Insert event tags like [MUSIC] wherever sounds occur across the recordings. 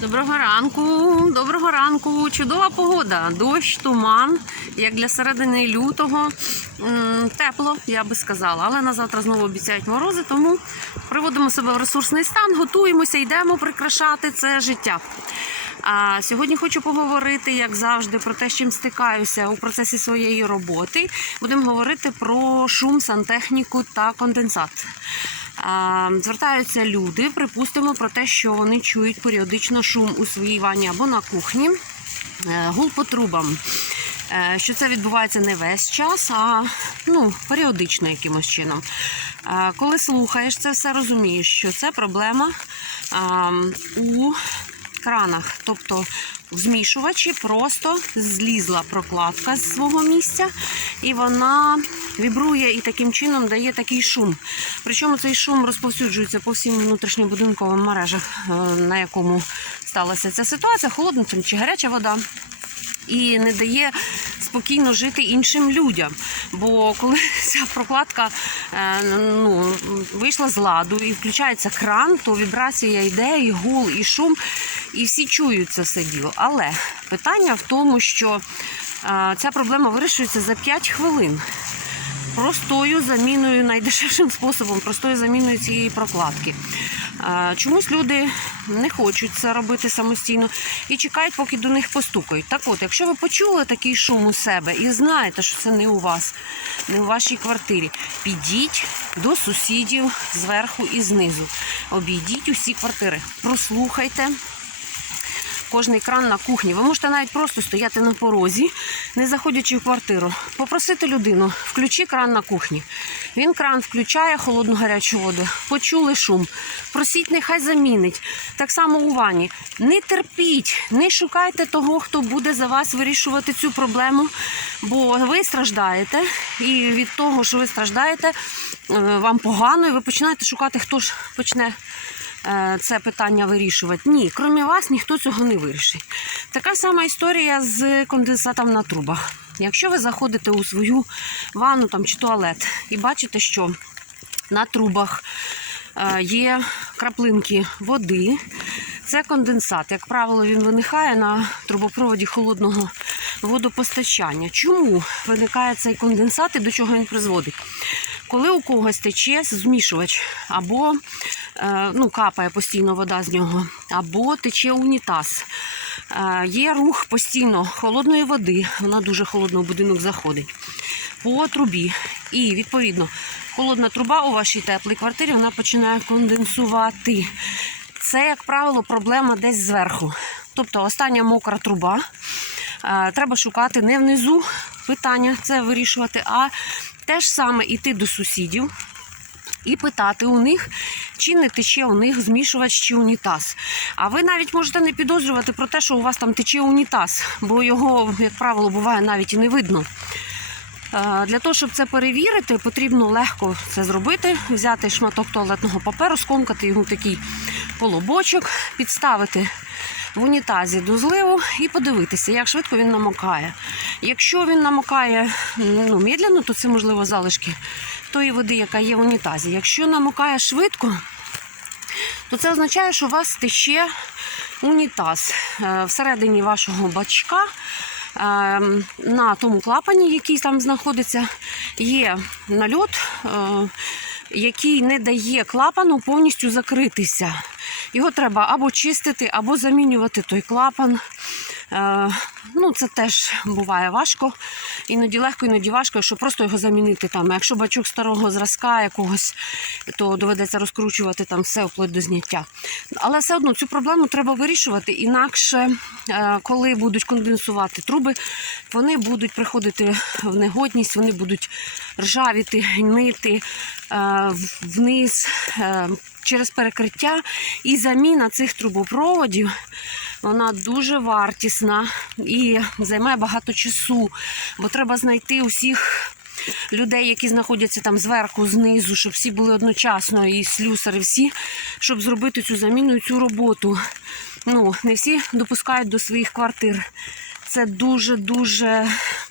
Доброго ранку, доброго ранку. Чудова погода. Дощ, туман, як для середини лютого. Тепло, я би сказала. Але на завтра знову обіцяють морози, тому приводимо себе в ресурсний стан, готуємося, йдемо прикрашати це життя. А сьогодні хочу поговорити, як завжди, про те, з чим стикаюся у процесі своєї роботи. Будемо говорити про шум, сантехніку та конденсат. Звертаються люди, припустимо про те, що вони чують періодично шум у своїй ванні або на кухні, е, гул по трубам. Е, Що це відбувається не весь час, а ну, періодично якимось чином. Е, Коли слухаєш це все, розумієш, що це проблема у кранах. Тобто в змішувачі просто злізла прокладка з свого місця, і вона вібрує і таким чином дає такий шум. Причому цей шум розповсюджується по всім внутрішньобудинковим мережах, е, на якому сталася ця ситуація, холодна там чи гаряча вода. І не дає спокійно жити іншим людям. Бо коли [LAUGHS] ця прокладка е, ну, вийшла з ладу і включається кран, то вібрація йде, і гул, і шум, і всі чують це все діло. Але питання в тому, що е, ця проблема вирішується за 5 хвилин. Простою заміною, найдешевшим способом, простою заміною цієї прокладки. Чомусь люди не хочуть це робити самостійно і чекають, поки до них постукають. Так от, якщо ви почули такий шум у себе і знаєте, що це не у вас, не у вашій квартирі, підіть до сусідів зверху і знизу. Обійдіть усі квартири, прослухайте кожний кран на кухні. Ви можете навіть просто стояти на порозі, не заходячи в квартиру, попросити людину, включи кран на кухні. Він кран включає холодну гарячу воду, почули шум. Просіть, нехай замінить. Так само у ванні. Не терпіть, не шукайте того, хто буде за вас вирішувати цю проблему, бо ви страждаєте, і від того, що ви страждаєте, е, вам погано, і ви починаєте шукати, хто ж почне це питання вирішувати. Ні, крім вас ніхто цього не вирішить. Така сама історія з конденсатом на трубах. Якщо ви заходите у свою ванну там, чи туалет і бачите, що на трубах е, є краплинки води, це конденсат. Як правило, він виникає на трубопроводі холодного водопостачання. Чому виникає цей конденсат і до чого він призводить? Коли у когось тече змішувач, або е, ну, капає постійно вода з нього, або тече унітаз. Е, Є рух постійно холодної води, вона дуже холодно в будинок заходить по трубі. І відповідно холодна труба у вашій теплій квартирі вона починає конденсувати. Це, як правило, проблема десь зверху. Тобто остання мокра труба. Е, Треба шукати не внизу питання, це вирішувати, а те ж саме йти до сусідів і питати у них, чи не тече у них змішувач чи унітаз. А ви навіть можете не підозрювати про те, що у вас там тече унітаз, бо його, як правило, буває навіть і не видно. Е, Для того, щоб це перевірити, потрібно легко це зробити, взяти шматок туалетного паперу, скомкати його в такий полобочок, підставити в унітазі до зливу і подивитися, як швидко він намокає. Якщо він намокає ну, медленно, то це можливо залишки тої води, яка є в унітазі. Якщо намокає швидко, то це означає, що у вас тече унітаз Е, всередині вашого бачка. е, На тому клапані, який там знаходиться, є нальот, е, який не дає клапану повністю закритися. Його треба або чистити, або замінювати той клапан. Ну, це теж буває важко. Іноді легко, іноді важко, якщо просто його замінити там. Якщо бачок старого зразка якогось, то доведеться розкручувати там все вплоть до зняття. Але все одно цю проблему треба вирішувати. Інакше, е, коли будуть конденсувати труби, вони будуть приходити в негодність, вони будуть ржавіти, гнити е, вниз. е, Через перекриття і заміна цих трубопроводів вона дуже вартісна і займає багато часу, бо треба знайти усіх людей, які знаходяться там зверху, знизу, щоб всі були одночасно, і слюсари, всі, щоб зробити цю заміну і цю роботу. Ну, не всі допускають до своїх квартир. Це дуже-дуже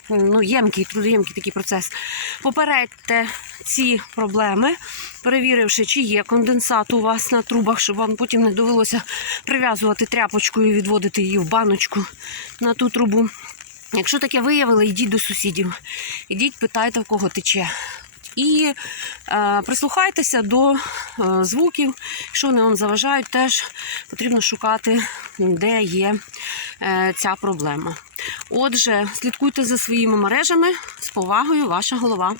ну, ємкий, трудоємкий такий процес. Попередьте ці проблеми, перевіривши, чи є конденсат у вас на трубах, щоб вам потім не довелося прив'язувати тряпочкою і відводити її в баночку на ту трубу. Якщо таке виявили, йдіть до сусідів. Ідіть, питайте, в кого тече. І е, прислухайтеся до е, звуків, що не вам заважають, теж потрібно шукати, де є е, ця проблема. Отже, слідкуйте за своїми мережами. З повагою, ваша голова.